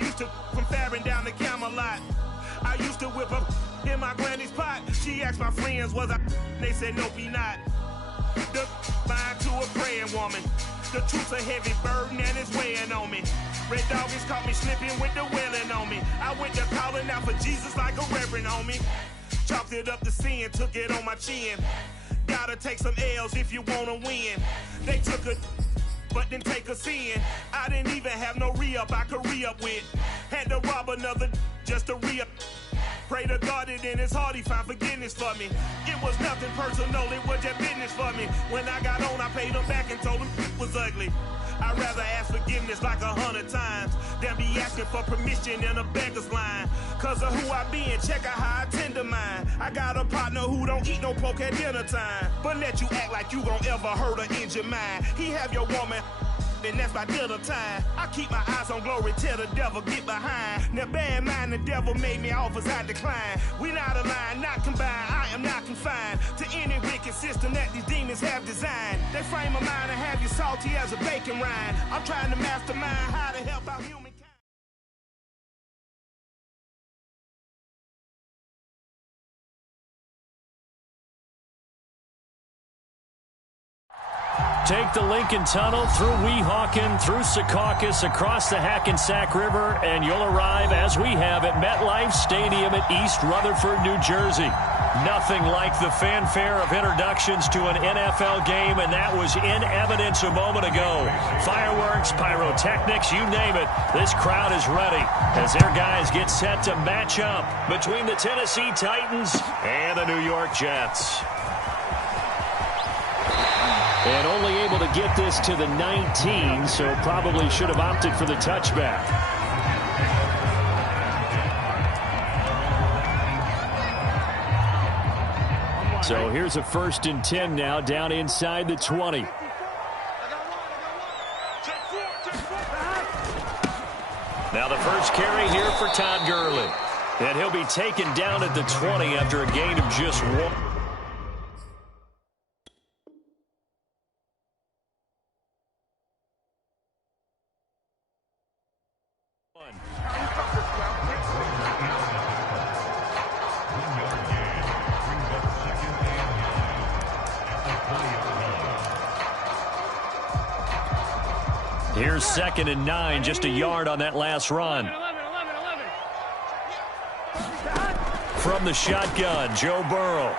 used to from Farron down to Camelot. I used to whip up in my granny's pot. She asked my friends, was I? They said, nope, he not. The line to a praying woman. The truth's a heavy burden and it's weighing on me. Red doggies caught me slipping with the wailing on me. I went to calling out for Jesus like a reverend on me. Chalked it up to sin, took it on my chin. Gotta take some L's if you wanna win. They took a but didn't take a sin. I didn't even have no re-up I could re-up with. Had to rob another just to re-up. Pray to God that in his heart he found forgiveness for me. It was nothing personal, it was just business for me. When I got on, I paid him back and told him it was ugly. I'd rather ask forgiveness like 100 times than be asking for permission in a beggar's line. Cause of who I be and check out how I tend to mine. I got a partner who don't eat no pork at dinner time, but let you act like you gon' ever hurt or injure mine. He have your woman, and that's by dinner time. I keep my eyes on glory till the devil get behind. Now bear in mind the devil made me offers I decline. We not aligned, not combined, I am not confined to any wicked system that these demons have designed. They frame a mind and have you salty as a bacon rind. I'm trying to mastermind how to help out humankind. Take the Lincoln Tunnel through Weehawken, through Secaucus, across the Hackensack River, and you'll arrive, as we have, at MetLife Stadium at East Rutherford, New Jersey. Nothing like the fanfare of introductions to an NFL game, and that was in evidence a moment ago. Fireworks, pyrotechnics, you name it. This crowd is ready as their guys get set to match up between the Tennessee Titans and the New York Jets. And only able to get this to the 19, so probably should have opted for the touchback. So here's a 1st and 10 now, down inside the 20. Now the first carry here for Todd Gurley. And he'll be taken down at the 20 after a gain of just 1. Here's 2nd and 9, just a yard on that last run. From the shotgun, Joe Burrow.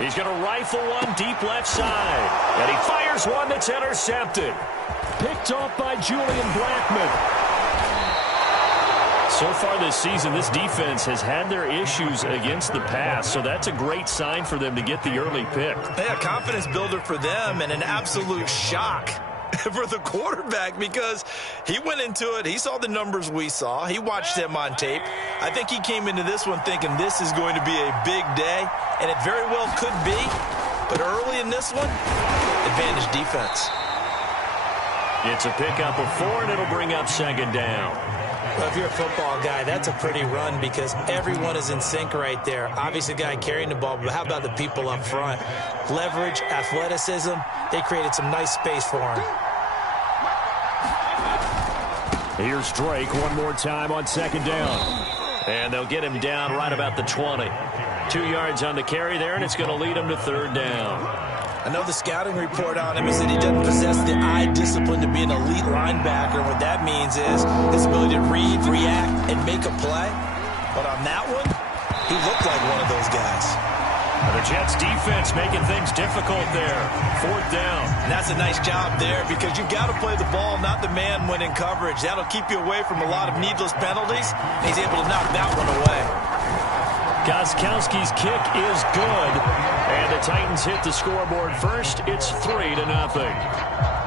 He's going to rifle one deep left side. And he fires one that's intercepted. Picked off by Julian Blackmon. So far this season, this defense has had their issues against the pass, so that's a great sign for them to get the early pick. Yeah, confidence builder for them and an absolute shock for the quarterback because he went into it. He saw the numbers we saw. He watched them on tape. I think he came into this one thinking this is going to be a big day, and it very well could be. But early in this one, advantage defense. It's a pickup of 4, and it'll bring up 2nd down. Well, if you're a football guy, that's a pretty run because everyone is in sync right there. Obviously, the guy carrying the ball, but how about the people up front? Leverage, athleticism, they created some nice space for him. Here's Drake one more time on 2nd down. And they'll get him down right about the 20. 2 yards on the carry there, and it's going to lead him to 3rd down. I know the scouting report on him is that he doesn't possess the eye discipline to be an elite linebacker. What that means is his ability to read, react, and make a play. But on that one, he looked like one of those guys. The Jets defense making things difficult there. 4th down. And that's a nice job there because you've got to play the ball, not the man when in coverage. That'll keep you away from a lot of needless penalties. And he's able to knock that one away. Gostkowski's kick is good. And the Titans hit the scoreboard first. It's 3-0.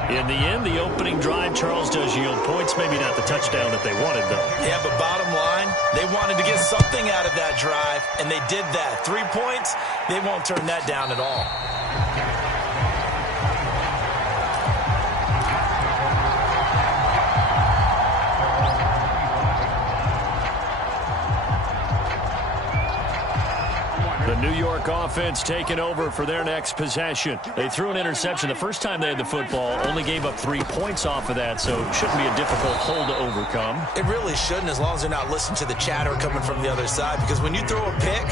In the end, the opening drive, Charles, does yield points. Maybe not the touchdown that they wanted, though. Yeah, but bottom line, they wanted to get something out of that drive, and they did that. 3 points, they won't turn that down at all. The The New York offense taking over for their next possession. They threw an interception the first time they had the football, only gave up 3 points off of that, so it shouldn't be a difficult hole to overcome. It really shouldn't, as long as they're not listening to the chatter coming from the other side, because when you throw a pick,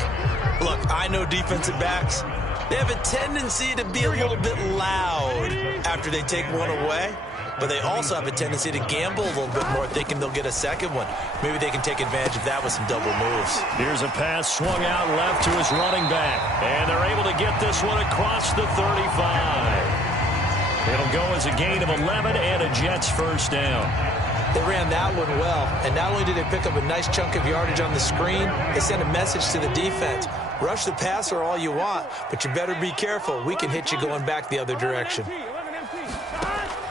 look, I know defensive backs, they have a tendency to be a little bit loud after they take one away. But they also have a tendency to gamble a little bit more, thinking they'll get a second one. Maybe they can take advantage of that with some double moves. Here's a pass swung out left to his running back. And they're able to get this one across the 35. It'll go as a gain of 11 and a Jets first down. They ran that one well. And not only did they pick up a nice chunk of yardage on the screen, they sent a message to the defense. Rush the passer all you want, but you better be careful. We can hit you going back the other direction.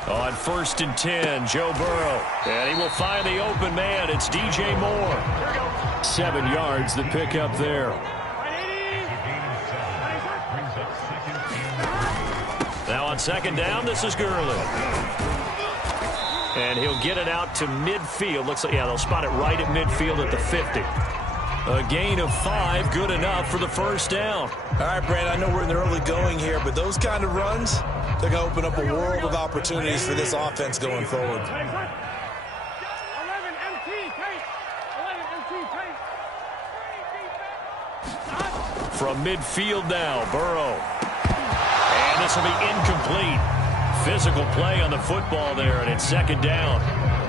On 1st and 10, Joe Burrow. And he will find the open man. It's DJ Moore. 7 yards the pickup there. Now on 2nd down, this is Gurley. And he'll get it out to midfield. Looks like, yeah, they'll spot it right at midfield at the 50. A gain of 5, good enough for the first down. All right, Brand, I know we're in the early going here, but those kind of runs, they're going to open up a world of opportunities for this offense going forward. From midfield now, Burrow. And this will be incomplete. Physical play on the football there, and it's 2nd down.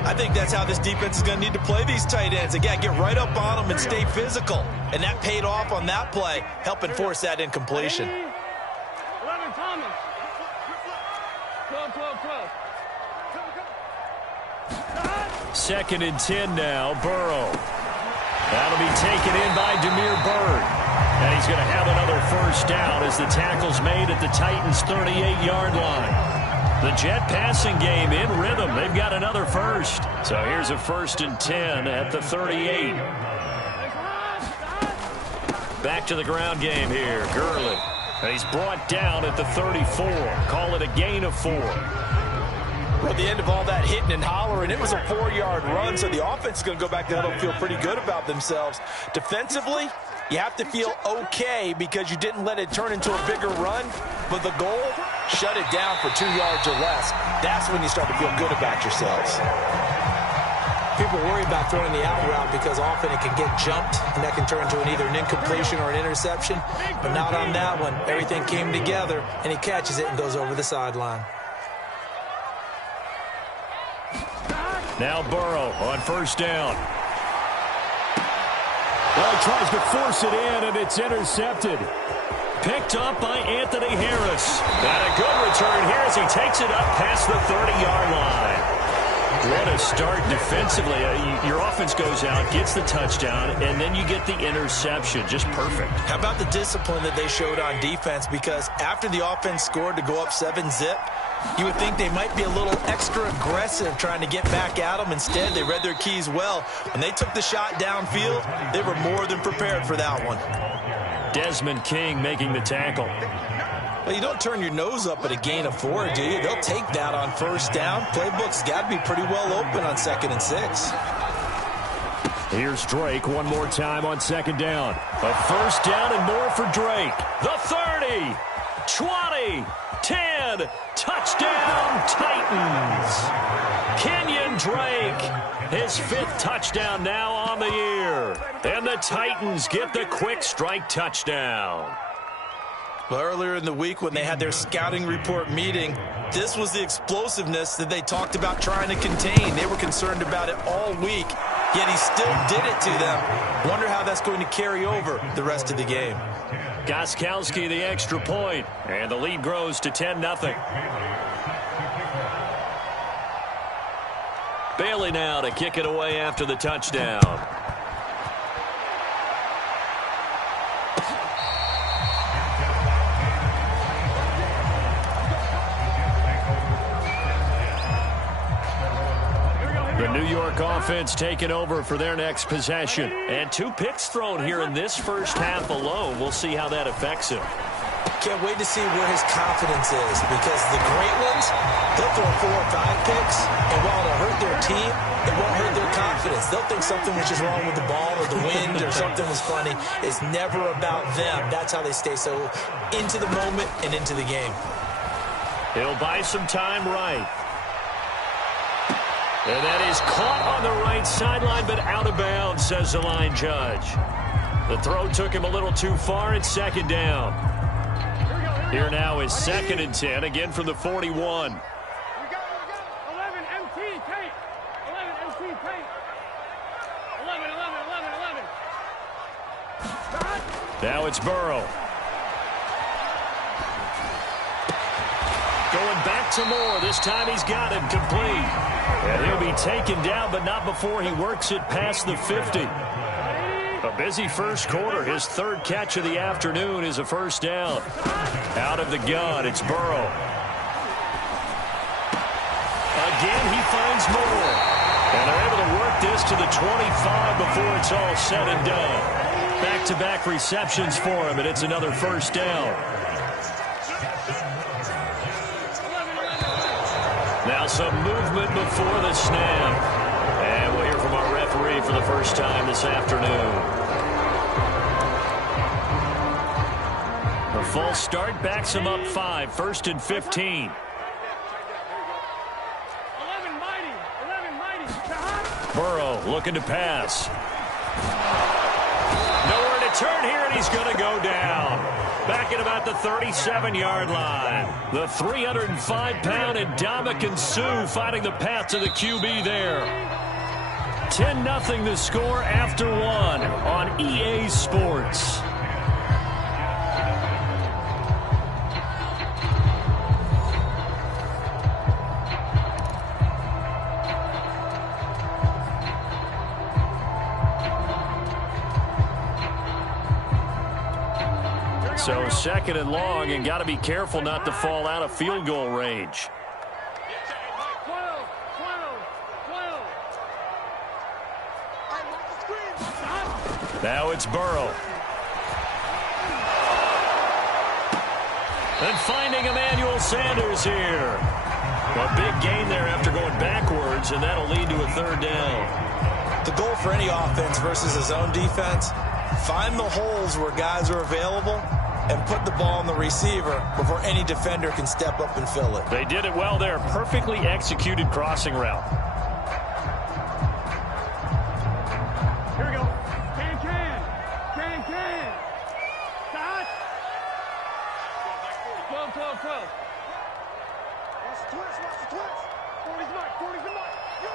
I think that's how this defense is going to need to play these tight ends. Again, get right up on them and stay physical. And that paid off on that play, helping force that incompletion. 11 Thomas. 12. 2nd and 10 now, Burrow. That'll be taken in by Damiere Byrd. And he's going to have another first down as the tackle's made at the Titans' 38-yard line. The Jet passing game in rhythm. They've got another first. So here's a 1st and 10 at the 38. Back to the ground game here. Gurley. And he's brought down at the 34. Call it a gain of 4. Well, at the end of all that hitting and hollering, it was a 4-yard run, so the offense is going to go back to huddle and feel pretty good about themselves. Defensively, you have to feel okay because you didn't let it turn into a bigger run, but the goal, shut it down for 2 yards or less. That's when you start to feel good about yourselves. People worry about throwing the out route because often it can get jumped, and that can turn into either an incompletion or an interception, but not on that one. Everything came together, and he catches it and goes over the sideline. Now Burrow on 1st down. Well, he tries to force it in, and it's intercepted. Picked up by Anthony Harris. And a good return here as he takes it up past the 30-yard line. What a start defensively. Your offense goes out, gets the touchdown, and then you get the interception. Just perfect. How about the discipline that they showed on defense? Because after the offense scored to go up 7-zip, you would think they might be a little extra aggressive trying to get back at them. Instead, they read their keys well. When they took the shot downfield, they were more than prepared for that one. Desmond King making the tackle. Well, you don't turn your nose up at a gain of 4, do you? They'll take that on 1st down. Playbook's got to be pretty well open on 2nd and 6. Here's Drake one more time on 2nd down. A first down and more for Drake. The 30, 20, 10, touchdown Titans. Kenyon Drake, his 5th touchdown now on the year. And the Titans get the quick strike touchdown. Well, earlier in the week when they had their scouting report meeting, this was the explosiveness that they talked about trying to contain. They were concerned about it all week, yet he still did it to them. Wonder how that's going to carry over the rest of the game. Gostkowski the extra point, and the lead grows to 10-0. Bailey now to kick it away after the touchdown. The New York offense taking over for their next possession. And 2 picks thrown here in this first half alone. We'll see how that affects him. Can't wait to see where his confidence is, because the great ones, they'll throw 4 or 5 picks, and while it'll hurt their team, it won't hurt their confidence. They'll think something was just wrong with the ball or the wind or something was funny. It's never about them. That's how they stay so into the moment and into the game. He'll buy some time right. And that is caught on the right sideline, but out of bounds, says the line judge. The throw took him a little too far. It's second down. Here now is 2nd and 10, again from the 41. 11 MT tape. 11 MT tape. 11. Now it's Burrow. Going back to Moore. This time he's got him complete. And he'll be taken down, but not before he works it past the 50. A busy first quarter. His 3rd catch of the afternoon is a first down. Out of the gun, it's Burrow. Again, he finds Moore. And they're able to work this to the 25 before it's all said and done. Back-to-back receptions for him, and it's another first down. Now some movement before the snap. And we'll hear from our referee for the first time this afternoon. The false start backs him up 5, 1st and 15. 11 mighty. Burrow looking to pass. Nowhere to turn here, and he's going to go down. Back at about the 37-yard line. The 305-pound Ndamukong Suh finding the path to the QB there. 10-0 the score after 1 on EA Sports. So 2nd and long, and got to be careful not to fall out of field goal range. 12. Now it's Burrow. And finding Emmanuel Sanders here. A big gain there after going backwards, and that'll lead to a 3rd down. The goal for any offense versus a zone defense, find the holes where guys are available and put the ball on the receiver before any defender can step up and fill it. They did it well there. Perfectly executed crossing route. Here we go. Can. Stop. 12. Watch the twist. 40's the mark. You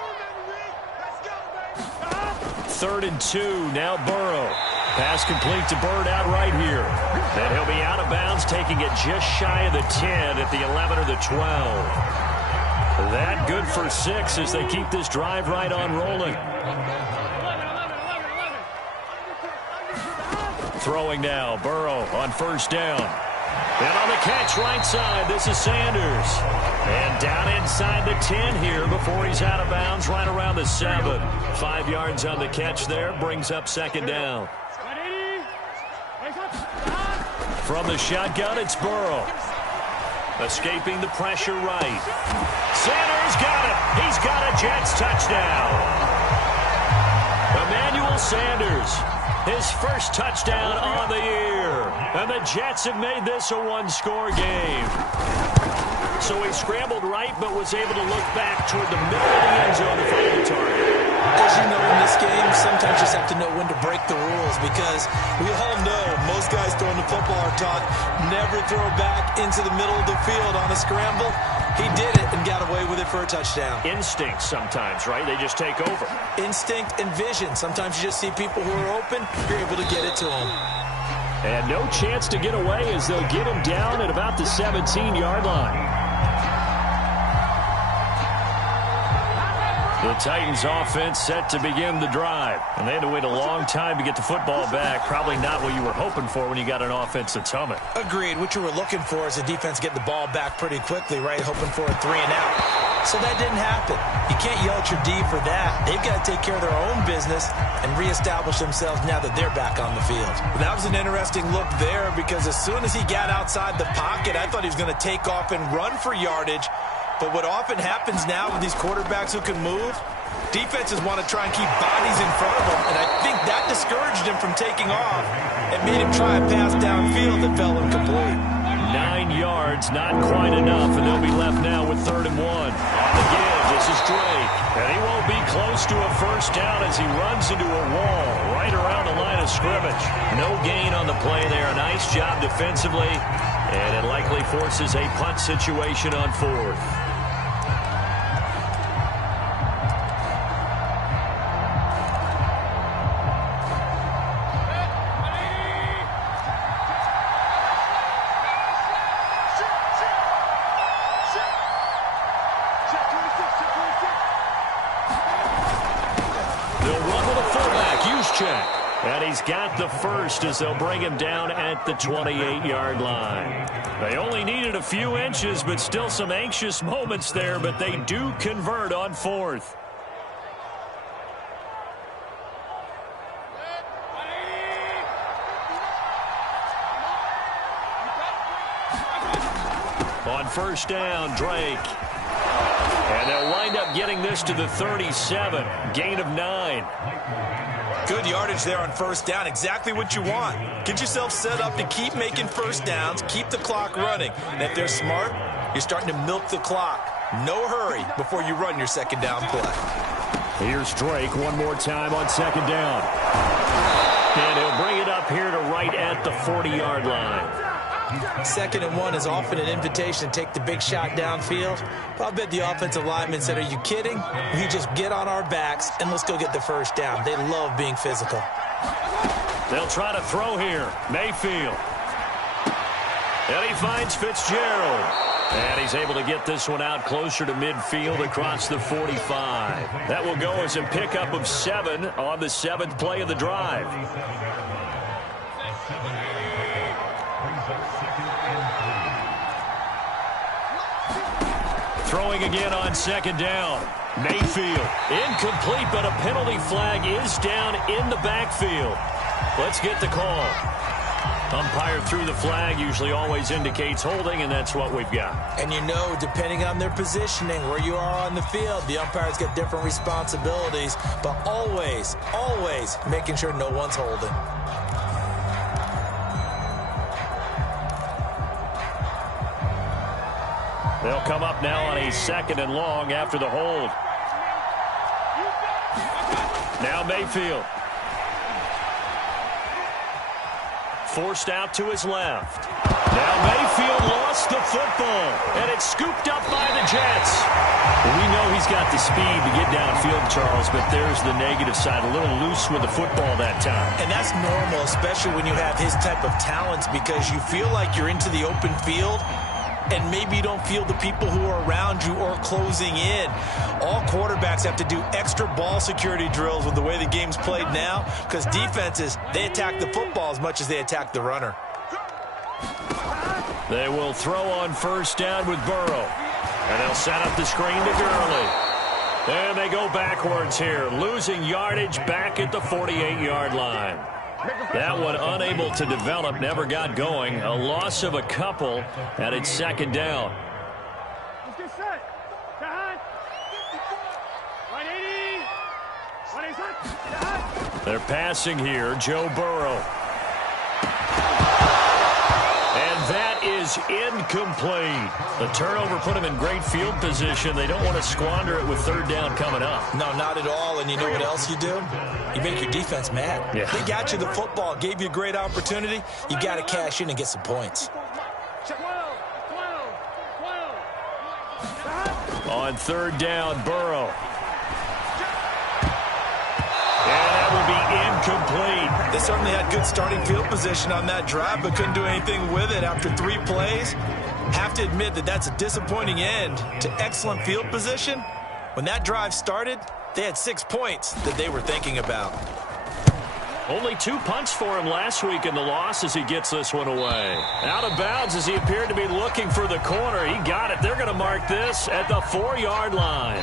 remember me. Let's go, baby. Stop. 3rd and 2. Now Burrow. Pass complete to Bird out right here. And he'll be out of bounds, taking it just shy of the 10 at the 11 or the 12. That good for 6 as they keep this drive right on rolling. 11. Throwing now, Burrow on 1st down. And on the catch right side, this is Sanders. And down inside the 10 here before he's out of bounds, right around the 7. 5 yards on the catch there, brings up 2nd down. From the shotgun, it's Burrow. Escaping the pressure right. Sanders got it. He's got a Jets touchdown. Emmanuel Sanders, his first touchdown on the year. And the Jets have made this a 1-score game. So he scrambled right, but was able to look back toward the middle of the end zone to find the target. As you know, in this game, sometimes you just have to know when to break the rules, because we all know most guys throwing the football are taught never throw back into the middle of the field on a scramble. He did it and got away with it for a touchdown. Instinct sometimes, right? They just take over. Instinct and vision. Sometimes you just see people who are open, you're able to get it to them. And no chance to get away as they'll get him down at about the 17-yard line. The Titans offense set to begin the drive. And they had to wait a long time to get the football back. Probably not what you were hoping for when you got an offense that's humming. Agreed. What you were looking for is the defense getting the ball back pretty quickly, right? Hoping for a 3 and out. So that didn't happen. You can't yell at your D for that. They've got to take care of their own business and reestablish themselves now that they're back on the field. That was an interesting look there because as soon as he got outside the pocket, I thought he was going to take off and run for yardage. But what often happens now with these quarterbacks who can move, defenses want to try and keep bodies in front of them, and I think that discouraged him from taking off and made him try a pass downfield that fell incomplete. 9 yards, not quite enough, and they'll be left now with 3rd and 1. On the give, this is Drake, and he won't be close to a first down as he runs into a wall right around the line of scrimmage. No gain on the play there. Nice job defensively, and it likely forces a punt situation on 4th. And he's got the first as they'll bring him down at the 28-yard line. They only needed a few inches, but still some anxious moments there, but they do convert on 4th. On first down, Drake. And they'll wind up getting this to the 37. Gain of 9. Good yardage there on first down. Exactly what you want. Get yourself set up to keep making first downs, keep the clock running. And if they're smart, you're starting to milk the clock. No hurry before you run your second down play. Here's Drake one more time on second down. And he'll bring it up here to right at the 40-yard line. 2nd and 1 is often an invitation to take the big shot downfield. But I'll bet the offensive lineman said, are you kidding? We just get on our backs and let's go get the first down. They love being physical. They'll try to throw here. Mayfield. And he finds Fitzgerald. And he's able to get this one out closer to midfield across the 45. That will go as a pickup of 7 on the 7th play of the drive. Throwing again on second down. Mayfield. Incomplete, but a penalty flag is down in the backfield. Let's get the call. Umpire threw the flag, usually always indicates holding, and that's what we've got. And you know, depending on their positioning, where you are on the field, the umpires get different responsibilities, but always, always making sure no one's holding. They'll come up now on a 2nd and long after the hold. Now Mayfield. Forced out to his left. Now Mayfield lost the football, and it's scooped up by the Jets. We know he's got the speed to get downfield, Charles, but there's the negative side. A little loose with the football that time. And that's normal, especially when you have his type of talents, because you feel like you're into the open field, and maybe you don't feel the people who are around you or closing in. All quarterbacks have to do extra ball security drills with the way the game's played now, because defenses, they attack the football as much as they attack the runner. They will throw on first down with Burrow. And they'll set up the screen to Gurley. And they go backwards here, losing yardage back at the 48-yard line. That one unable to develop, never got going. A loss of a couple, and it's second down. Let's get set. Behind. 180. 180. They're passing here, Joe Burrow. And that is incomplete. The turnover put him in great field position. They don't want to squander it with third down coming up. No, not at all. And you know what else you do? You make your defense mad. Yeah. They got you the football, gave you a great opportunity. You got to cash in and get some points. 12. On third down, Burrow. And that will be incomplete. They certainly had good starting field position on that drive, but couldn't do anything with it after 3 plays. Have to admit that that's a disappointing end to excellent field position. When that drive started, they had 6 points that they were thinking about. Only 2 punts for him last week in the loss as he gets this one away. Out of bounds as he appeared to be looking for the corner. He got it. They're going to mark this at the 4-yard line.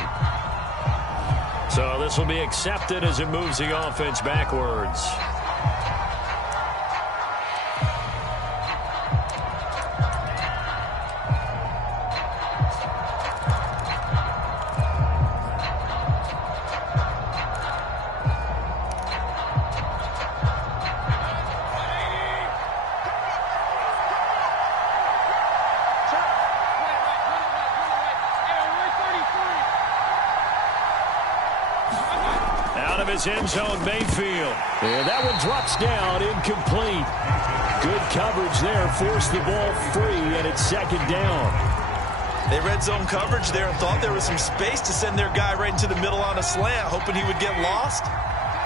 So this will be accepted as it moves the offense backwards. His end zone, Mayfield. And that one drops down, incomplete. Good coverage there, forced the ball free, and it's second down. They red zone coverage there and thought there was some space to send their guy right into the middle on a slant, hoping he would get lost.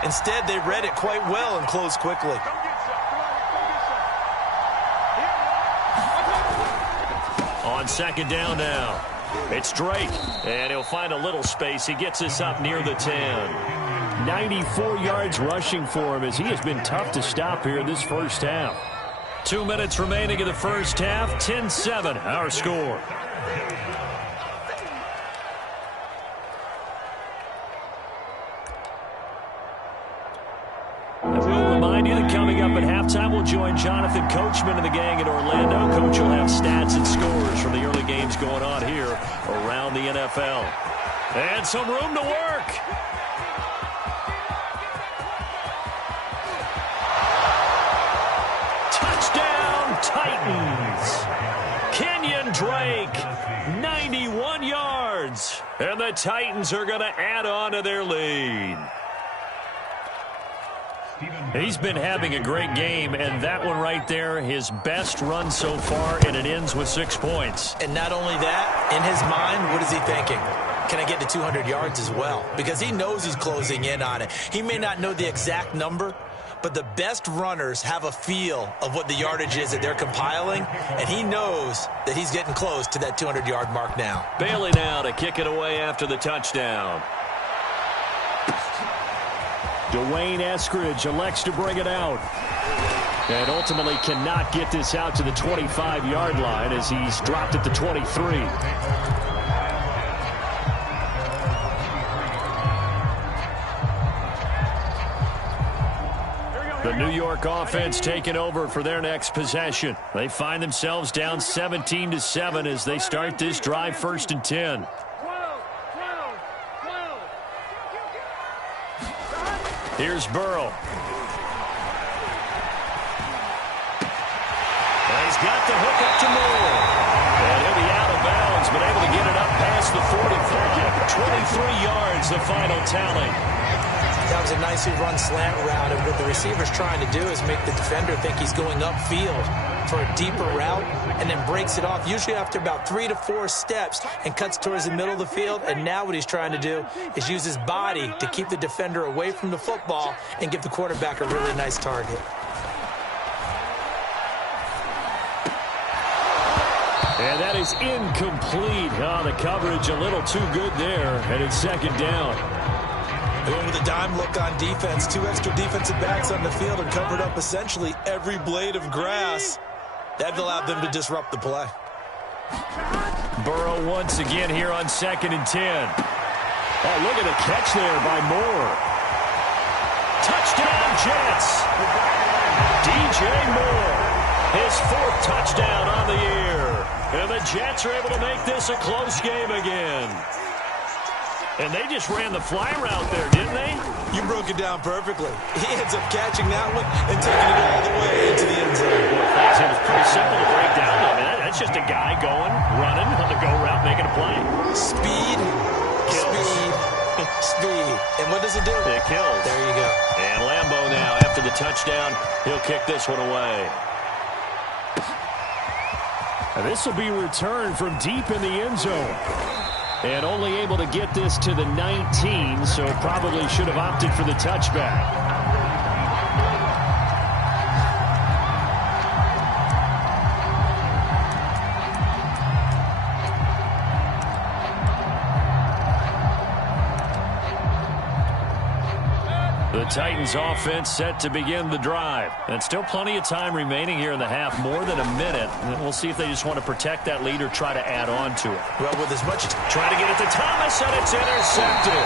Instead, they read it quite well and closed quickly. On second down now, it's Drake, and he'll find a little space. He gets us up near the 10. 94 yards rushing for him as he has been tough to stop here in this first half. 2 minutes remaining in the first half. 10-7 our score. And we'll remind you that coming up at halftime, we'll join Jonathan Coachman and the gang in Orlando. Coach will have stats and scores from the early games going on here around the NFL. And some room to work. Titans. Kenyon Drake, 91 yards. And the Titans are going to add on to their lead. He's been having a great game, and that one right there, his best run so far, and it ends with 6 points. And not only that, in his mind, what is he thinking? Can I get to 200 yards as well? Because he knows he's closing in on it. He may not know the exact number, but the best runners have a feel of what the yardage is that they're compiling, and he knows that he's getting close to that 200-yard mark now. Bailey now to kick it away after the touchdown. Dwayne Eskridge elects to bring it out. And ultimately cannot get this out to the 25-yard line as he's dropped at the 23. The New York offense taking over for their next possession. They find themselves down 17-7 as they start this drive, 1st and 10. Here's Burrow. And he's got the hook up to Moore. And he'll be out of bounds, but able to get it up past the 45. 23 yards, the final tally. That was a nicely run slant route, and what the receiver's trying to do is make the defender think he's going upfield for a deeper route and then breaks it off, usually after about 3 to 4 steps, and cuts towards the middle of the field. And now what he's trying to do is use his body to keep the defender away from the football and give the quarterback a really nice target. And that is incomplete. Oh, the coverage a little too good there, and it's second down. Going with a dime look on defense. 2 extra defensive backs on the field and covered up essentially every blade of grass. That allowed them to disrupt the play. Burrow once again here on 2nd and 10. Oh, look at the catch there by Moore. Touchdown, Jets. DJ Moore, his 4th touchdown on the year. And the Jets are able to make this a close game again. And they just ran the fly route there, didn't they? You broke it down perfectly. He ends up catching that one and taking it all the way into the end zone. It was pretty simple to break down. I mean, that's just a guy going, running on the go route, making a play. Speed, speed, speed. And what does it do? It kills. There you go. And Lambeau now, after the touchdown, he'll kick this one away. And this will be returned from deep in the end zone. And only able to get this to the 19, so probably should have opted for the touchback. The Titans offense set to begin the drive. And still plenty of time remaining here in the half, more than a minute. And we'll see if they just want to protect that lead or try to add on to it. Well, with as much... Trying to get it to Thomas, and it's intercepted.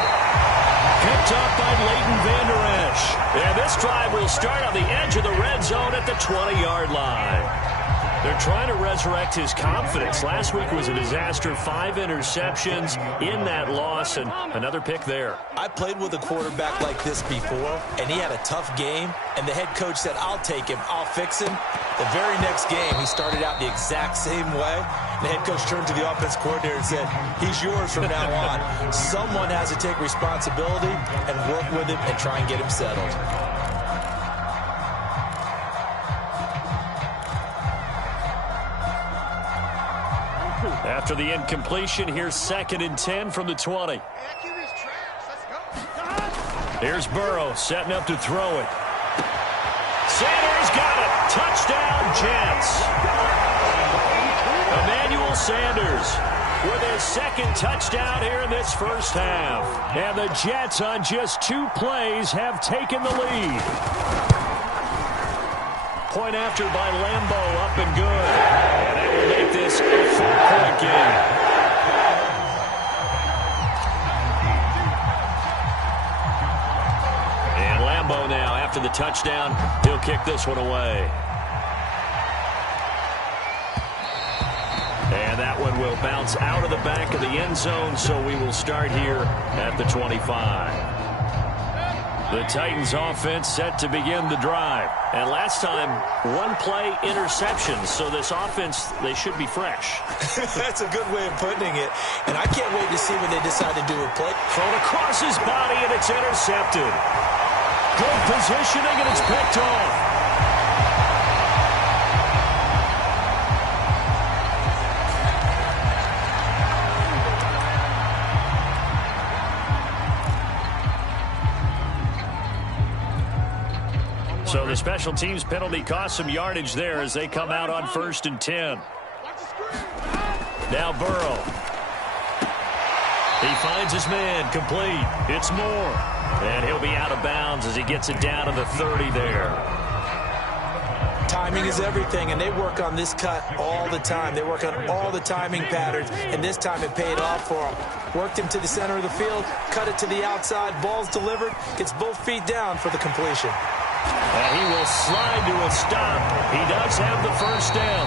Picked up by Leighton Vander Esch. And this drive will start on the edge of the red zone at the 20-yard line. They're trying to resurrect his confidence. Last week was a disaster. 5 interceptions in that loss, and another pick there. I played with a quarterback like this before, and he had a tough game, and the head coach said, I'll take him, I'll fix him. The very next game, he started out the exact same way. The head coach turned to the offense coordinator and said, he's yours from now on. Someone has to take responsibility and work with him and try and get him settled. After the incompletion, here's 2nd and 10 from the 20. Here's Burrow setting up to throw it. Sanders got it. Touchdown, Jets. Emmanuel Sanders with his 2nd touchdown here in this first half. And the Jets on just 2 plays have taken the lead. Point after by Lambeau, up and good. And that will make this a 4-point game. And Lambeau now, after the touchdown, he'll kick this one away. And that one will bounce out of the back of the end zone, so we will start here at the 25. The Titans offense set to begin the drive. And last time, 1-play interceptions. So this offense, they should be fresh. That's a good way of putting it. And I can't wait to see when they decide to do a play. Thrown across his body, and it's intercepted. Good positioning, and it's picked off. So the special teams penalty cost some yardage there as they come out on 1st and 10. Now Burrow. He finds his man, complete. It's Moore. And he'll be out of bounds as he gets it down to the 30 there. Timing is everything, and they work on this cut all the time. They work on all the timing patterns, and this time it paid off for him. Worked him to the center of the field, cut it to the outside, ball's delivered, gets both feet down for the completion. And he will slide to a stop. He does have the first down.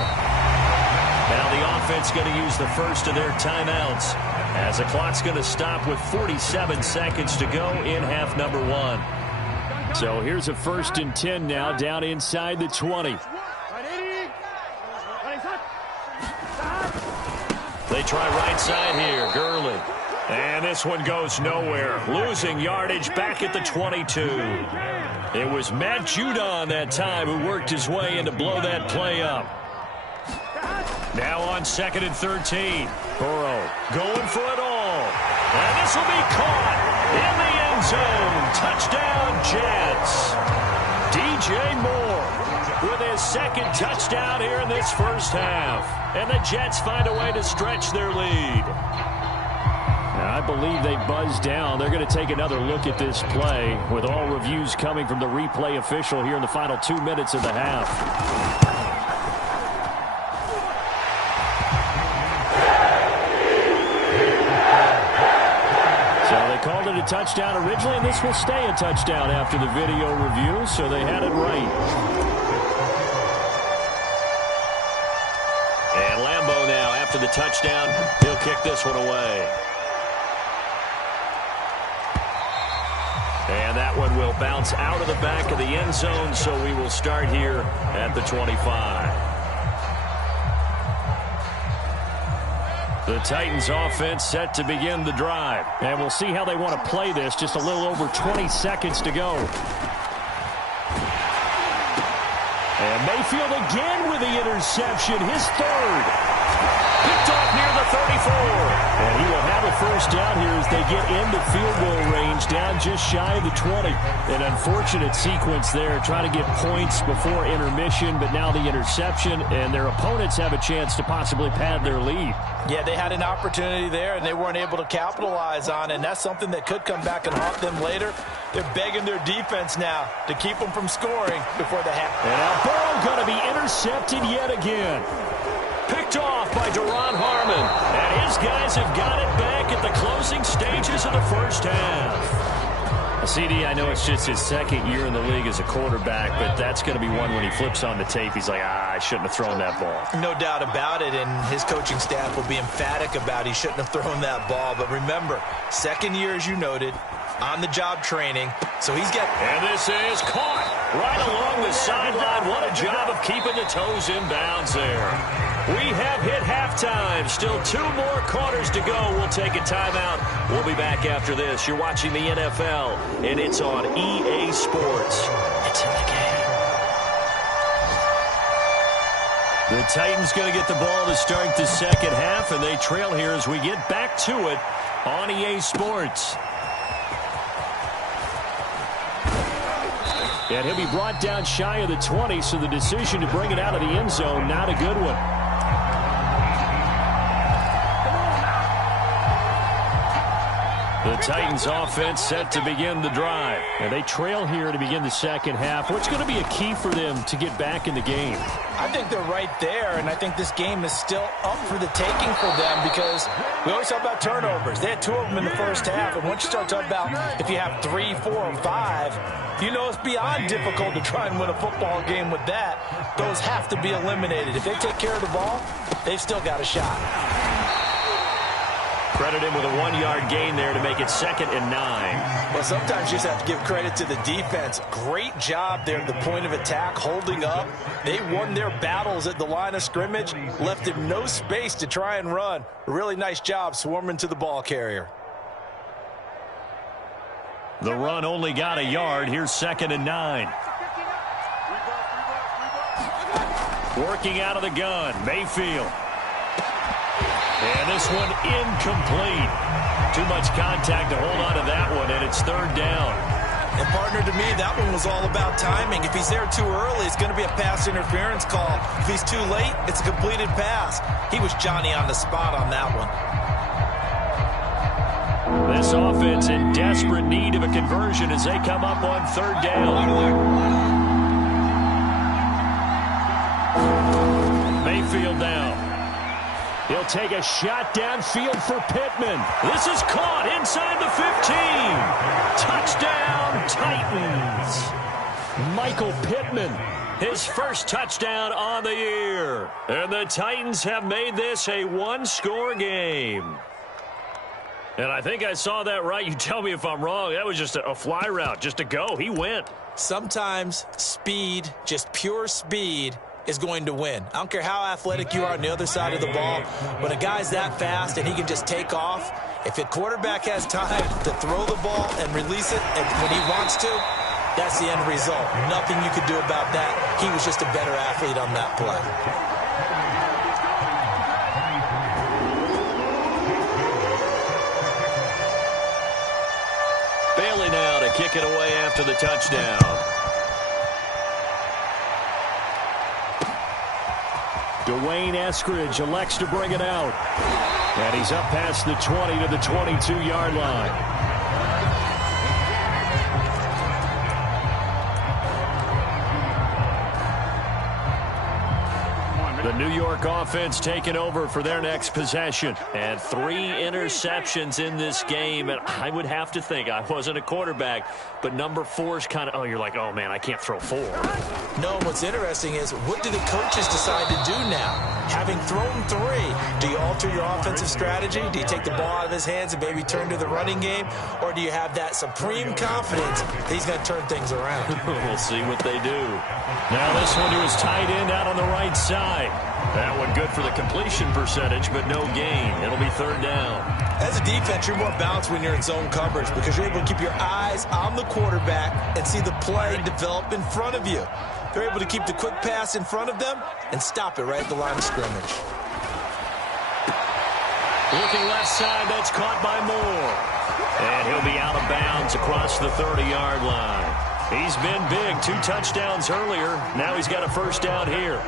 Now the offense going to use the first of their timeouts as the clock's going to stop with 47 seconds to go in half number 1. So here's a 1st and 10 now down inside the 20. They try right side here. Gurley. And this one goes nowhere. Losing yardage back at the 22. It was Matt Judon that time who worked his way in to blow that play up. Now on 2nd and 13. Burrow going for it all. And this will be caught in the end zone. Touchdown, Jets. DJ Moore with his 2nd touchdown here in this first half. And the Jets find a way to stretch their lead. Now, I believe they buzzed down. They're going to take another look at this play with all reviews coming from the replay official here in the final 2 minutes of the half. So they called it a touchdown originally, and this will stay a touchdown after the video review, so they had it right. And Lambeau now, after the touchdown, he'll kick this one away. And that one will bounce out of the back of the end zone, so we will start here at the 25. The Titans offense set to begin the drive. And we'll see how they want to play this. Just a little over 20 seconds to go. And Mayfield again with the interception, his 3rd. Picked off near the 34. And he will have a first down here as they get into field goal range, down just shy of the 20. An unfortunate sequence there, trying to get points before intermission, but now the interception, and their opponents have a chance to possibly pad their lead. Yeah, they had an opportunity there, and they weren't able to capitalize on it, and that's something that could come back and haunt them later. They're begging their defense now to keep them from scoring before the half. And now ball going to be intercepted yet again. Picked off by Deron Harmon. And his guys have got it back at the closing stages of the first half. CD, I know it's just his second year in the league as a quarterback, but that's going to be one when he flips on the tape. He's like, I shouldn't have thrown that ball. No doubt about it, and his coaching staff will be emphatic about he shouldn't have thrown that ball. But remember, second year, as you noted, on-the-job training, so he's got... And this is caught right along the sideline. What a job of keeping the toes in bounds there. We have hit halftime. Still 2 more quarters to go. We'll take a timeout. We'll be back after this. You're watching the NFL, and it's on EA Sports. It's in the game. The Titans going to get the ball to start the second half, and they trail here as we get back to it on EA Sports. And he'll be brought down shy of the 20, so the decision to bring it out of the end zone, not a good one. The Titans offense set to begin the drive. And they trail here to begin the second half. What's going to be a key for them to get back in the game? I think they're right there, and I think this game is still up for the taking for them because we always talk about turnovers. They had 2 of them in the first half, and once you start talking about if you have 3, 4, and 5, you know it's beyond difficult to try and win a football game with that. Those have to be eliminated. If they take care of the ball, they've still got a shot. Credit him with a 1-yard gain there to make it 2nd and 9. Well, sometimes you just have to give credit to the defense. Great job there at the point of attack, holding up. They won their battles at the line of scrimmage, left him no space to try and run. A really nice job swarming to the ball carrier. The run only got a yard. Here's 2nd and 9. Working out of the gun, Mayfield. And this one incomplete. Too much contact to hold on to that one, and it's 3rd down. And, partner, to me, that one was all about timing. If he's there too early, it's going to be a pass interference call. If he's too late, it's a completed pass. He was Johnny on the spot on that one. This offense in desperate need of a conversion as they come up on 3rd down. Mayfield now. He'll take a shot downfield for Pittman. This is caught inside the 15. Touchdown, Titans. Michael Pittman, his first touchdown on the year. And the Titans have made this a 1-score game. And I think I saw that right. You tell me if I'm wrong. That was just a fly route, just a go. He went. Sometimes speed, just pure speed, is going to win. I don't care how athletic you are on the other side of the ball. When a guy's that fast and he can just take off, if a quarterback has time to throw the ball and release it when he wants to, that's the end result. Nothing you could do about that. He was just a better athlete on that play. Bailey now to kick it away after the touchdown. Dwayne Eskridge elects to bring it out. And he's up past the 20 to the 22-yard line. The New York offense taking over for their next possession. And 3 interceptions in this game. And I would have to think, I wasn't a quarterback, but number 4 is kind of, you're like, oh, man, I can't throw 4. No, what's interesting is what do the coaches decide to do now? Having thrown 3, do you alter your offensive strategy? Do you take the ball out of his hands and maybe turn to the running game? Or do you have that supreme confidence that he's going to turn things around? We'll see what they do. Now this one to his tight end out on the right side. That one good for the completion percentage, but no gain. It'll be 3rd down. As a defense, you're more balanced when you're in zone coverage because you're able to keep your eyes on the quarterback and see the play develop in front of you. They're able to keep the quick pass in front of them and stop it right at the line of scrimmage. Looking left side, that's caught by Moore. And he'll be out of bounds across the 30-yard line. He's been big, 2 touchdowns earlier. Now he's got a 1st down here.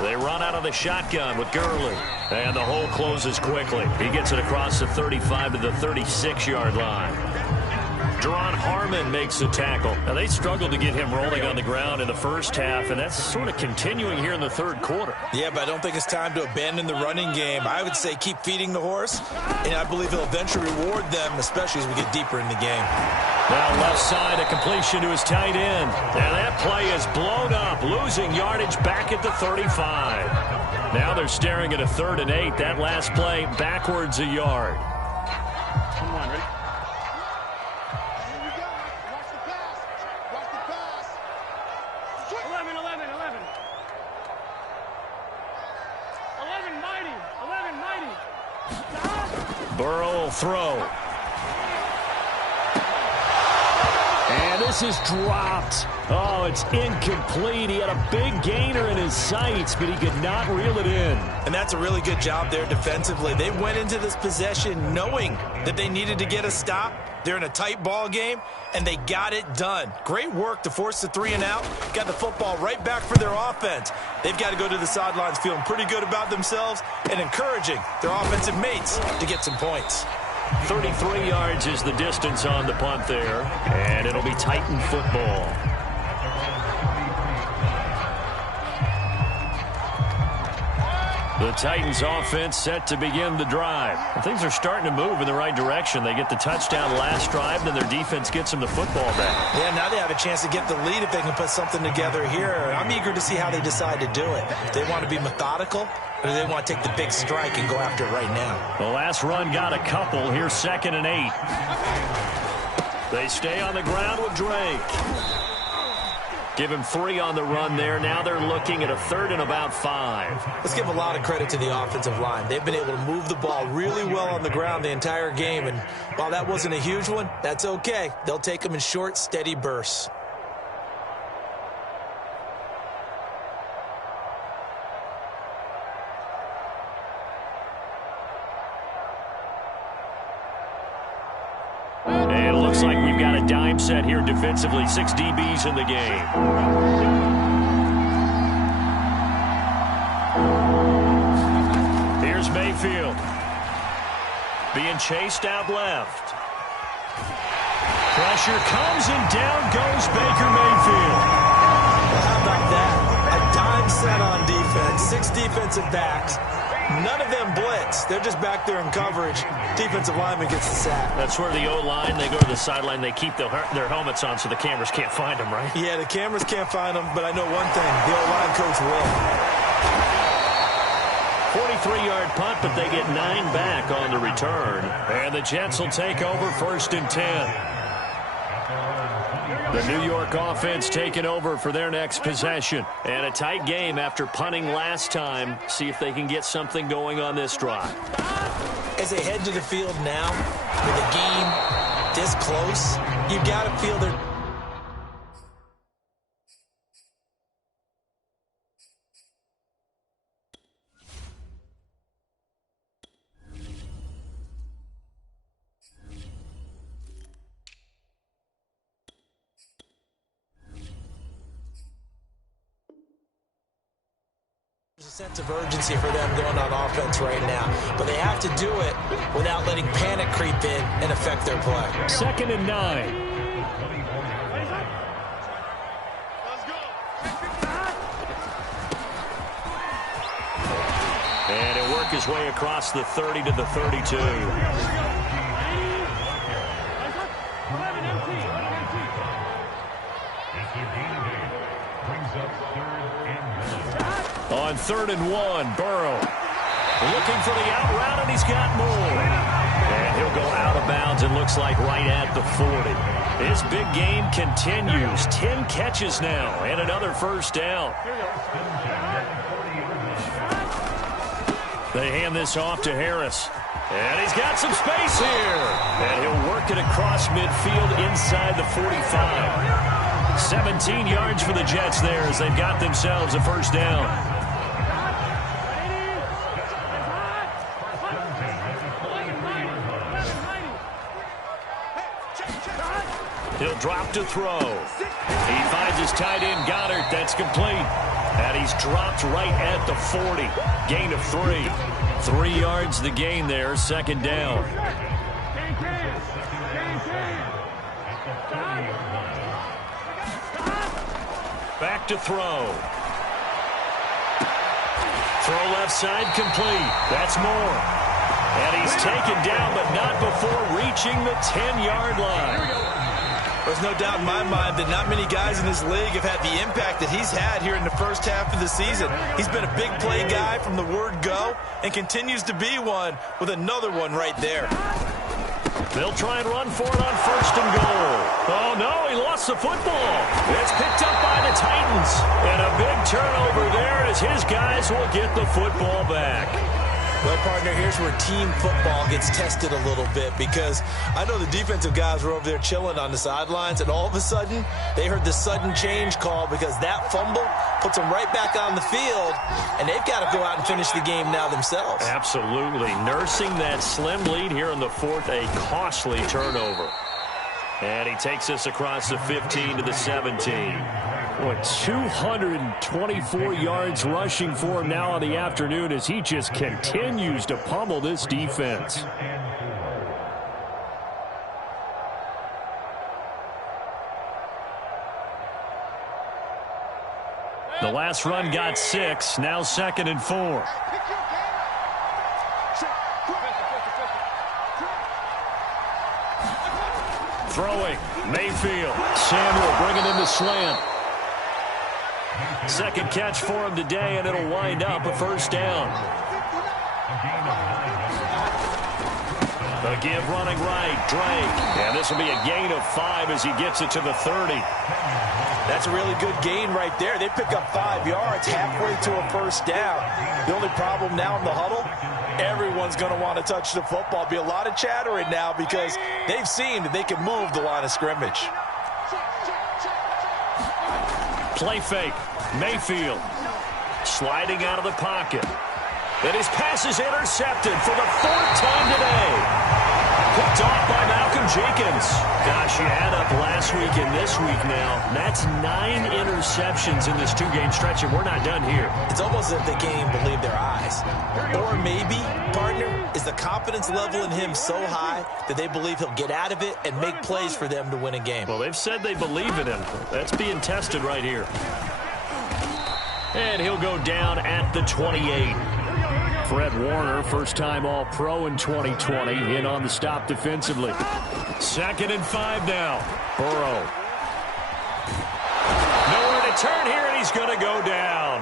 They run out of the shotgun with Gurley. And the hole closes quickly. He gets it across the 35 to the 36-yard line. Deron Harmon makes the tackle. Now, they struggled to get him rolling on the ground in the first half, and that's sort of continuing here in the third quarter. Yeah, but I don't think it's time to abandon the running game. I would say keep feeding the horse, and I believe he'll eventually reward them, especially as we get deeper in the game. Now left side, a completion to his tight end. And that play is blown up, losing yardage back at the 35. Now they're staring at a 3rd and 8. That last play backwards a yard. Come on, ready? 11, 11, 11. 11 mighty. 11 mighty. Burrow will throw. And this is dropped. Oh, it's incomplete. He had a big gainer in his sights, but he could not reel it in. And that's a really good job there defensively. They went into this possession knowing that they needed to get a stop. They're in a tight ball game, and they got it done. Great work to force the 3 and out. Got the football right back for their offense. They've got to go to the sidelines feeling pretty good about themselves and encouraging their offensive mates to get some points. 33 yards is the distance on the punt there, and it'll be Titan football. The Titans offense set to begin the drive. And things are starting to move in the right direction. They get the touchdown last drive, then their defense gets them the football back. Yeah, now they have a chance to get the lead if they can put something together here. I'm eager to see how they decide to do it. If they want to be methodical, or do they want to take the big strike and go after it right now? The last run got a couple. Here's 2nd and 8. They stay on the ground with Drake. Give him 3 on the run there. Now they're looking at a 3rd and about 5. Let's give a lot of credit to the offensive line. They've been able to move the ball really well on the ground the entire game. And while that wasn't a huge one, that's okay. They'll take them in short, steady bursts. And it looks like we've got a dime set here defensively. 6 DBs in the game. Here's Mayfield. Being chased out left. Pressure comes and down goes Baker Mayfield. Well, how about that? A dime set on defense. 6 defensive backs. None of them blitz. They're just back there in coverage. Defensive lineman gets the sack. That's where the O-line, they go to the sideline, they keep their helmets on so the cameras can't find them, right? Yeah, the cameras can't find them, but I know one thing. The O-line coach will. 43-yard punt, but they get 9 back on the return. And the Jets will take over 1st and 10. The New York offense taking over for their next possession. And a tight game after punting last time. See if they can get something going on this drive. As they head to the field now, with the game this close, you've got to feel their... There's a sense of urgency for them going on offense right now, but they have to do it without letting panic creep in and affect their play. 2nd and 9. And he'll work his way across the 30 to the 32. On 3rd and 1, Burrow looking for the out route, and he's got more. And he'll go out of bounds, and looks like right at the 40. His big game continues. 10 catches now, and another 1st down. They hand this off to Harris. And he's got some space here. And he'll work it across midfield inside the 45. 17 yards for the Jets there as they've got themselves a 1st down. He'll drop to throw. He finds his tight end, Goddard. That's complete. And he's dropped right at the 40. Gain of 3. 3 yards the gain there, second down. Back to throw. Throw left side complete. That's Moore. And he's taken down, but not before reaching the 10-yard line. There's no doubt in my mind that not many guys in this league have had the impact that he's had here in the first half of the season. He's been a big play guy from the word go and continues to be one with another one right there. They'll try and run for it on first and goal. Oh, no, he lost the football. It's picked up by the Titans. And a big turnover there as his guys will get the football back. Well, partner, here's where team football gets tested a little bit, because I know the defensive guys were over there chilling on the sidelines, and all of a sudden, they heard the sudden change call because that fumble puts them right back on the field, and they've got to go out and finish the game now themselves. Absolutely. Nursing that slim lead here in the fourth, a costly turnover. And he takes us across the 15 to the 17. What, 224 yards rushing for him now on the afternoon as he just continues to pummel this defense. The last run got 6, now 2nd and 4. Throwing, Mayfield. Samuel bringing in the slant. Second catch for him today, and it'll wind up a first down. The give running right, Drake. And this will be a gain of 5 as he gets it to the 30. That's a really good gain right there. They pick up 5 yards halfway to a first down. The only problem now in the huddle, everyone's going to want to touch the football. Be a lot of chattering now because they've seen that they can move the line of scrimmage. Play fake. Mayfield sliding out of the pocket. And his pass is intercepted for the 4th time today. Picked off by Malcolm Jenkins. Gosh, you add up last week and this week now. That's 9 interceptions in this 2-game stretch, and we're not done here. It's almost as if they can't even believe their eyes. Or maybe, partner, is the confidence level in him so high that they believe he'll get out of it and make plays for them to win a game. Well, they've said they believe in him. That's being tested right here. And he'll go down at the 28. Fred Warner, first-time All-Pro in 2020, in on the stop defensively. 2nd and 5 now. Burrow. Nowhere to turn here, and he's going to go down.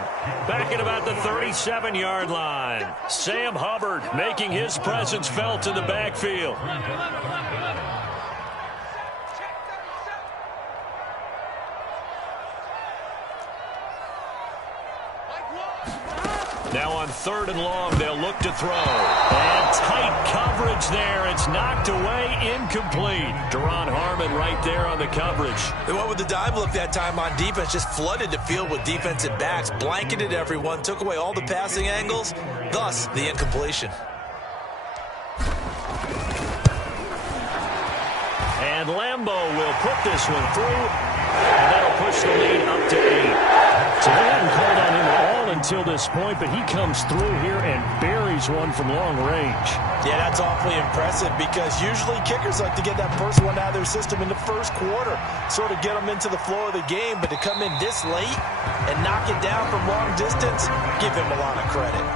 Back at about the 37-yard line. Sam Hubbard making his presence felt in the backfield. Now on 3rd and long, they'll look to throw. And tight coverage there. It's knocked away, incomplete. Deron Harmon right there on the coverage. They went with the dive look that time on defense, just flooded the field with defensive backs, blanketed everyone, took away all the passing angles, thus the incompletion. And Lambeau will put this one through, and that'll push the lead up to 8. So they hadn't called on him at all until this point, but he comes through here and buries one from long range. Yeah, that's awfully impressive because usually kickers like to get that first one out of their system in the first quarter, sort of get them into the flow of the game, but to come in this late and knock it down from long distance, give him a lot of credit.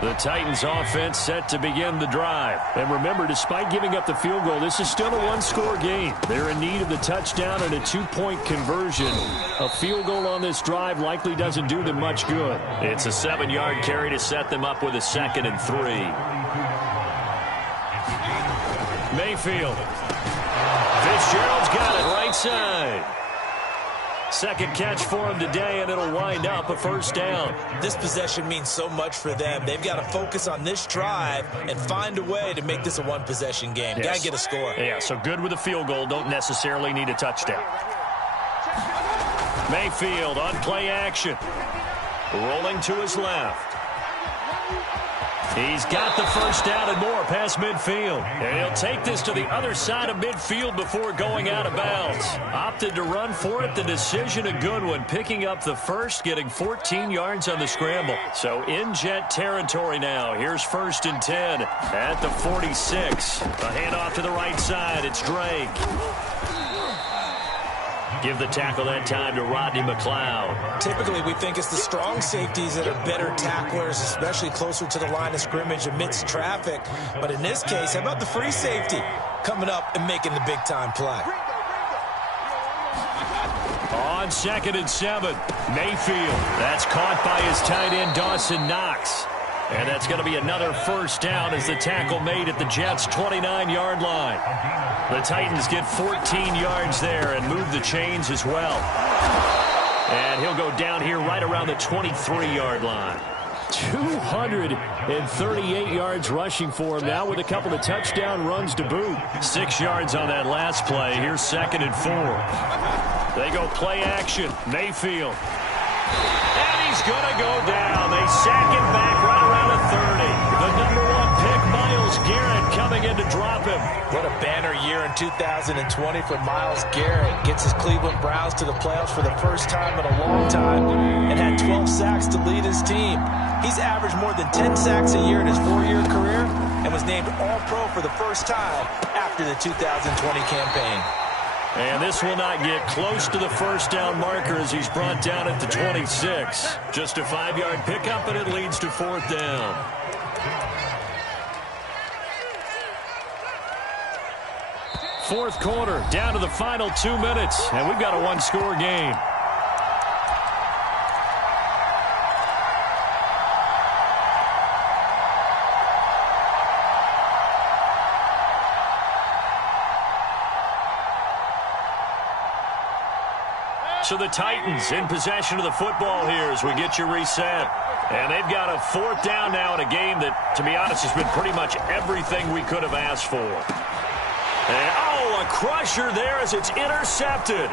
The Titans offense set to begin the drive. And remember, despite giving up the field goal, this is still a one-score game. They're in need of the touchdown and a 2-point conversion. A field goal on this drive likely doesn't do them much good. It's a 7-yard carry to set them up with a 2nd and 3. Mayfield. Fitzgerald's got it right side. Second catch for him today, and it'll wind up a first down. This possession means so much for them. They've got to focus on this drive and find a way to make this a one-possession game. Yes. Got to get a score. Yeah, so good with a field goal. Don't necessarily need a touchdown. Mayfield on play action. Rolling to his left. He's got the first down and more past midfield. And he'll take this to the other side of midfield before going out of bounds. Opted to run for it. The decision a good one. Picking up the first, getting 14 yards on the scramble. So in Jet territory now. Here's 1st and 10 at the 46. A handoff to the right side. It's Drake. Give the tackle that time to Rodney McLeod. Typically, we think it's the strong safeties that are better tacklers, especially closer to the line of scrimmage amidst traffic. But in this case, how about the free safety coming up and making the big-time play? On 2nd and 7, Mayfield. That's caught by his tight end, Dawson Knox. And that's going to be another first down as the tackle made at the Jets' 29-yard line. The Titans get 14 yards there and move the chains as well. And he'll go down here right around the 23-yard line. 238 yards rushing for him now with a couple of touchdown runs to boot. 6 yards on that last play. Here's 2nd and 4. They go play action. Mayfield. And he's going to go down. They sack him back right around the 30. The number 1 pick, Myles Garrett, coming in to drop him. What a banner year in 2020 for Myles Garrett. Gets his Cleveland Browns to the playoffs for the first time in a long time and had 12 sacks to lead his team. He's averaged more than 10 sacks a year in his 4-year career and was named All-Pro for the first time after the 2020 campaign. And this will not get close to the first down marker as he's brought down at the 26. Just a 5-yard pickup, and it leads to 4th down. Fourth quarter, down to the final 2 minutes, and we've got a one-score game. So the Titans in possession of the football here as we get you reset. And they've got a 4th down now in a game that, to be honest, has been pretty much everything we could have asked for. And, a crusher there as it's intercepted.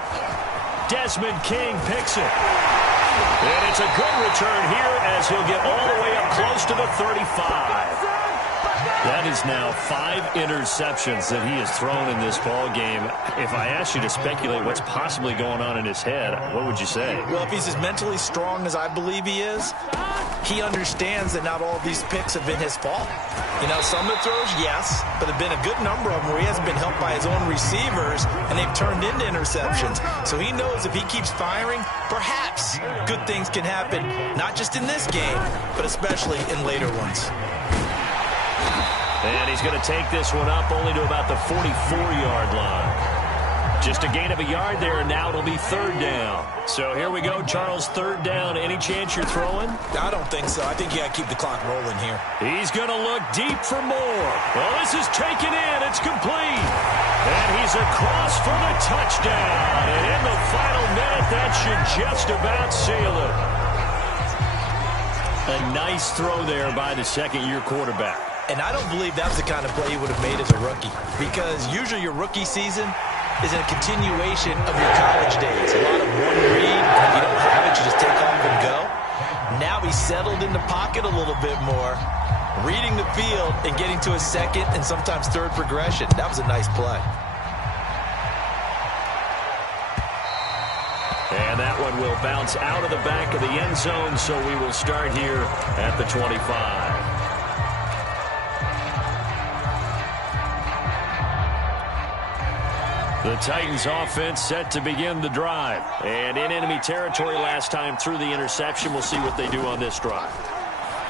Desmond King picks it. And it's a good return here as he'll get all the way up close to the 35. That is now 5 interceptions that he has thrown in this ball game. If I asked you to speculate what's possibly going on in his head, what would you say? Well, if he's as mentally strong as I believe he is, he understands that not all of these picks have been his fault. You know, some of the throws, yes, but there have been a good number of them where he hasn't been helped by his own receivers, and they've turned into interceptions. So he knows if he keeps firing, perhaps good things can happen, not just in this game, but especially in later ones. And he's going to take this one up only to about the 44-yard line. Just a gain of a yard there, and now it'll be 3rd down. So here we go, Charles, 3rd down. Any chance you're throwing? I don't think so. I think you got to keep the clock rolling here. He's going to look deep for more. Well, this is taken in. It's complete. And he's across for the touchdown. And in the final minute, that should just about seal it. A nice throw there by the second-year quarterback. And I don't believe that was the kind of play he would have made as a rookie, because usually your rookie season is a continuation of your college days. A lot of one read. If you don't have it, you just take off and go. Now he's settled in the pocket a little bit more, reading the field and getting to a second and sometimes third progression. That was a nice play. And that one will bounce out of the back of the end zone, so we will start here at the 25. The Titans offense set to begin the drive. And in enemy territory last time through the interception. We'll see what they do on this drive.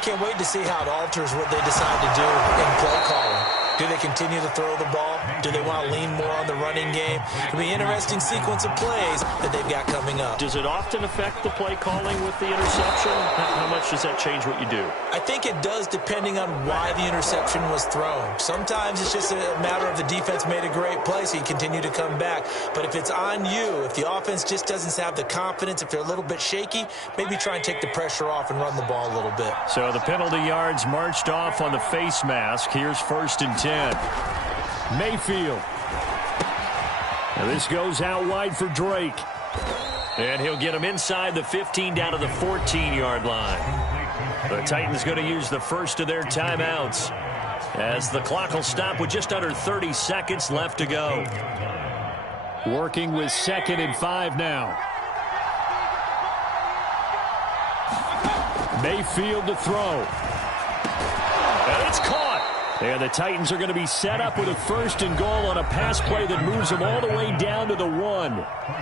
Can't wait to see how it alters what they decide to do in play calling. Do they continue to throw the ball? Do they want to lean more on the running game? It'll be an interesting sequence of plays that they've got coming up. Does it often affect the play calling with the interception? How much does that change what you do? I think it does, depending on why the interception was thrown. Sometimes it's just a matter of the defense made a great play, so you continue to come back. But if it's on you, if the offense just doesn't have the confidence, if they're a little bit shaky, maybe try and take the pressure off and run the ball a little bit. So the penalty yards marched off on the face mask. Here's 1st and 10. Mayfield. And this goes out wide for Drake. And he'll get him inside the 15 down to the 14-yard line. The Titans going to use the first of their timeouts as the clock will stop with just under 30 seconds left to go. Working with 2nd and 5 now. Mayfield to throw. And it's caught. And the Titans are going to be set up with a 1st and goal on a pass play that moves them all the way down to the 1.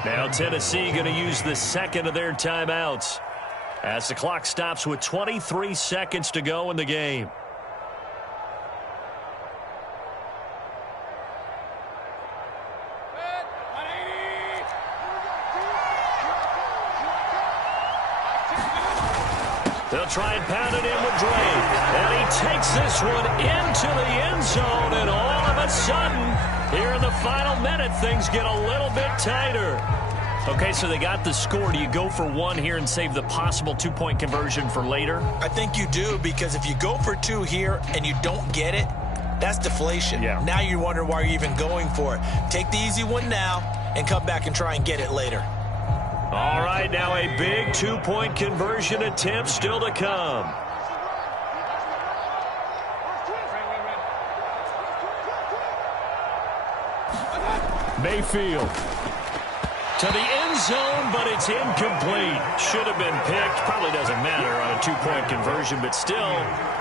Now Tennessee going to use the 2nd of their timeouts as the clock stops with 23 seconds to go in the game. They'll try and pound it in with Drake. And he takes this one into the end zone. And all of a sudden, here in the final minute, things get a little bit tighter. Okay, so they got the score. Do you go for 1 here and save the possible 2-point conversion for later? I think you do, because if you go for 2 here and you don't get it, that's deflation. Yeah. Now you wonder why you're even going for it. Take the easy one now and come back and try and get it later. All right, now a big 2-point conversion attempt still to come. Mayfield to the end zone, but it's incomplete. Should have been picked. Probably doesn't matter on a 2-point conversion, but still,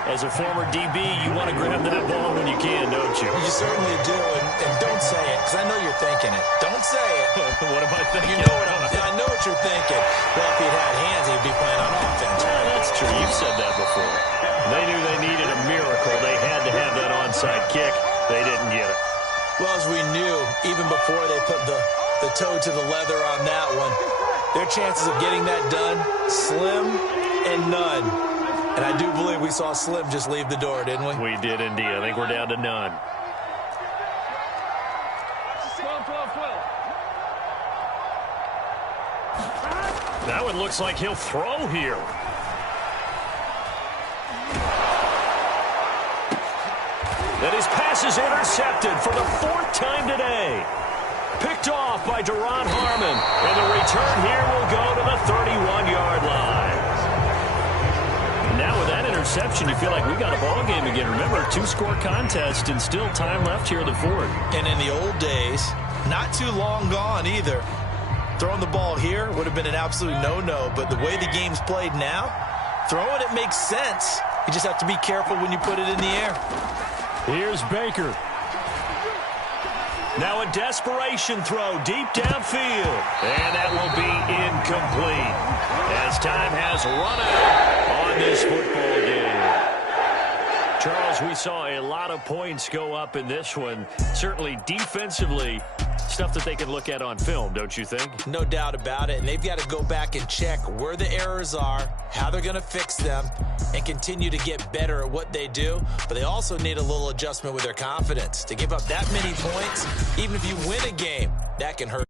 as a former DB, you want to grab that ball when you can, don't you? You certainly do, and don't say it, because I know you're thinking it. Don't say it. What am I thinking? You know I know what you're thinking. Well, if he'd had hands, he'd be playing on offense. Yeah, that's true. You've said that before. They knew they needed a miracle. They had to have that onside kick. They didn't get it. Well, as we knew, even before they put the toe to the leather on that one, their chances of getting that done, slim and none. And I do believe we saw Slim just leave the door, didn't we? We did indeed. I think we're down to none. 12. That one looks like he'll throw here. And his pass is intercepted for the 4th time today. Picked off by Duron Harmon. And the return here will go to the 31-yard line. Now with that interception, you feel like we got a ball game again. Remember, 2-score contest and still time left here in the 4th. And in the old days, not too long gone either, throwing the ball here would have been an absolute no-no. But the way the game's played now, throwing it makes sense. You just have to be careful when you put it in the air. Here's Baker. Now a desperation throw deep downfield. And that will be incomplete as time has run out on this football game. Charles, we saw a lot of points go up in this one. Certainly defensively, stuff that they can look at on film, don't you think? No doubt about it. And they've got to go back and check where the errors are, how they're going to fix them, and continue to get better at what they do. But they also need a little adjustment with their confidence. To give up that many points, even if you win a game, that can hurt.